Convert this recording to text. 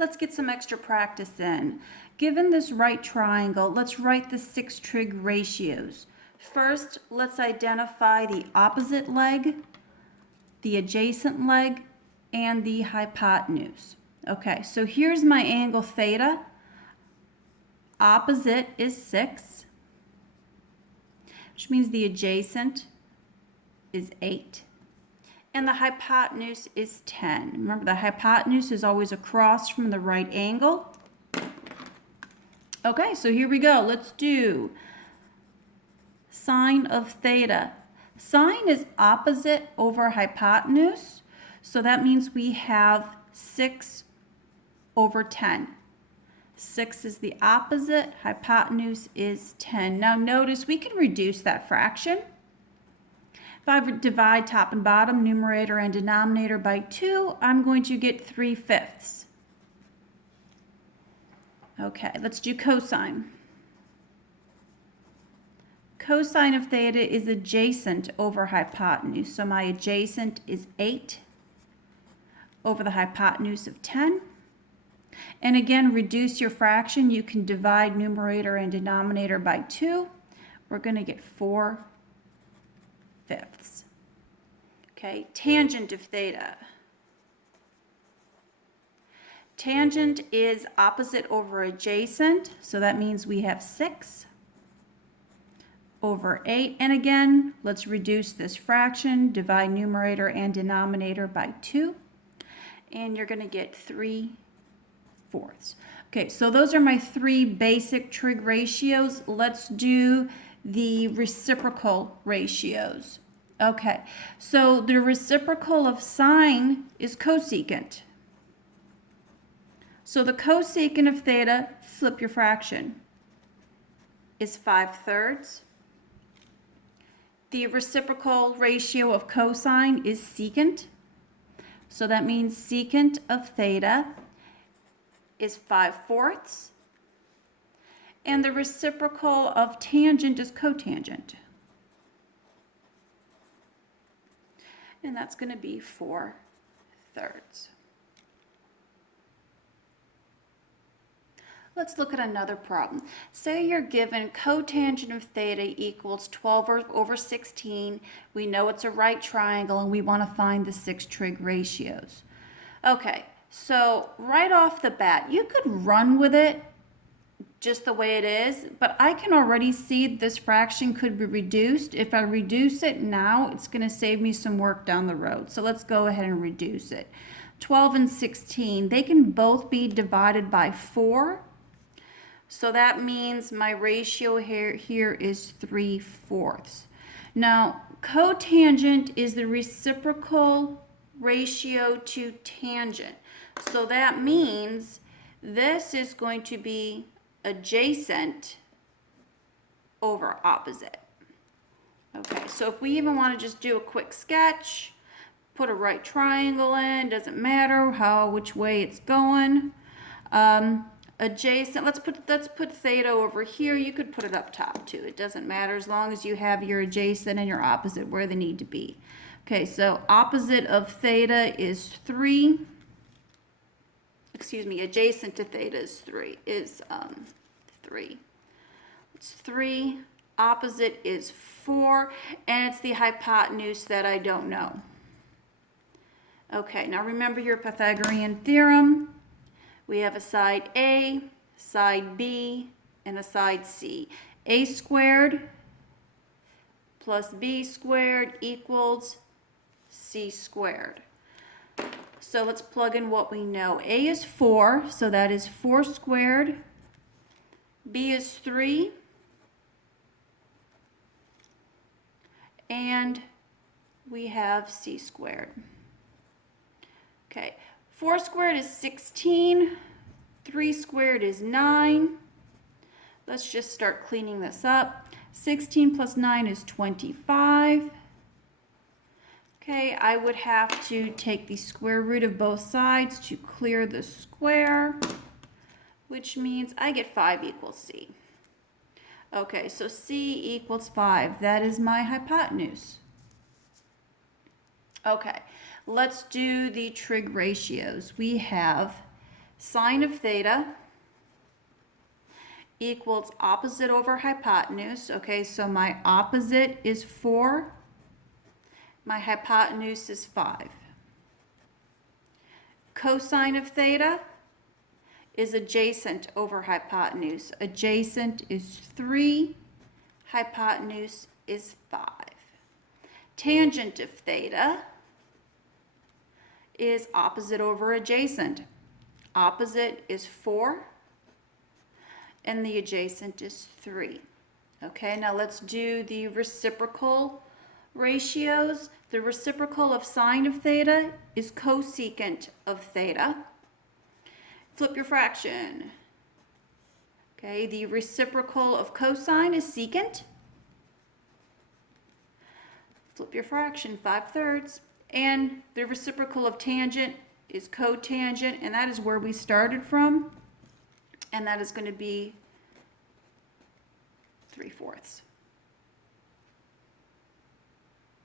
Let's get some extra practice in. Given this right triangle, let's write the 6 trig ratios. First, let's identify the opposite leg, the adjacent leg, and the hypotenuse. Okay, so here's my angle theta. Opposite is 6, which means the adjacent is 8. And the hypotenuse is 10. Remember, the hypotenuse is always across from the right angle. Okay, so here we go. Let's do sine of theta. Sine is opposite over hypotenuse, so that means we have 6 over 10. 6 is the opposite, hypotenuse is 10. Now notice we can reduce that fraction. If I divide top and bottom, numerator and denominator by 2, I'm going to get 3/5. Okay, let's do cosine. Cosine of theta is adjacent over hypotenuse, so my adjacent is 8 over the hypotenuse of 10. And again, reduce your fraction. You can divide numerator and denominator by 2. We're going to get 4/5. Okay, tangent of theta. Tangent is opposite over adjacent, so that means we have 6 over 8. And again, let's reduce this fraction, divide numerator and denominator by 2, and you're going to get 3/4. Okay, so those are my 3 basic trig ratios. Let's do the reciprocal ratios. Okay, so the reciprocal of sine is cosecant. So the cosecant of theta, flip your fraction, is 5/3. The reciprocal ratio of cosine is secant. So that means secant of theta is 5/4. And the reciprocal of tangent is cotangent. And that's going to be 4/3. Let's look at another problem. Say you're given cotangent of theta equals 12 over 16. We know it's a right triangle and we want to find the 6 trig ratios. Okay, so right off the bat, you could run with it just the way it is, but I can already see this fraction could be reduced. If I reduce it now, it's going to save me some work down the road. So let's go ahead and reduce it. 12 and 16, they can both be divided by 4. So that means my ratio here is 3/4. Now, cotangent is the reciprocal ratio to tangent. So that means this is going to be adjacent over opposite. Okay, so if we even want to just do a quick sketch, put a right triangle in, doesn't matter which way it's going. Adjacent, let's put theta over here. You could put it up top too. It doesn't matter as long as you have your adjacent and your opposite where they need to be. Okay, so opposite of theta is 3. Excuse me, adjacent to theta is 3. It's 3. Opposite is 4, and it's the hypotenuse that I don't know. Okay, now remember your Pythagorean theorem. We have a side A, side B, and a side C. A squared plus B squared equals C squared. So let's plug in what we know. A is 4, so that is 4 squared. B is 3. And we have C squared. Okay, 4 squared is 16. 3 squared is 9. Let's just start cleaning this up. 16 plus 9 is 25. Okay, I would have to take the square root of both sides to clear the square, which means I get 5 equals C. Okay, so C equals 5. That is my hypotenuse. Okay, let's do the trig ratios. We have Sine of theta equals opposite over hypotenuse. Okay, so my opposite is 4. My hypotenuse is 5. Cosine of theta is adjacent over hypotenuse. Adjacent is 3. Hypotenuse is 5. Tangent of theta is opposite over adjacent. Opposite is 4, and the adjacent is 3. Okay, now let's do the reciprocal ratios. The reciprocal of sine of theta is cosecant of theta. Flip your fraction. Okay, the reciprocal of cosine is secant. Flip your fraction, 5/3. And the reciprocal of tangent is cotangent, and that is where we started from. And that is going to be 3/4.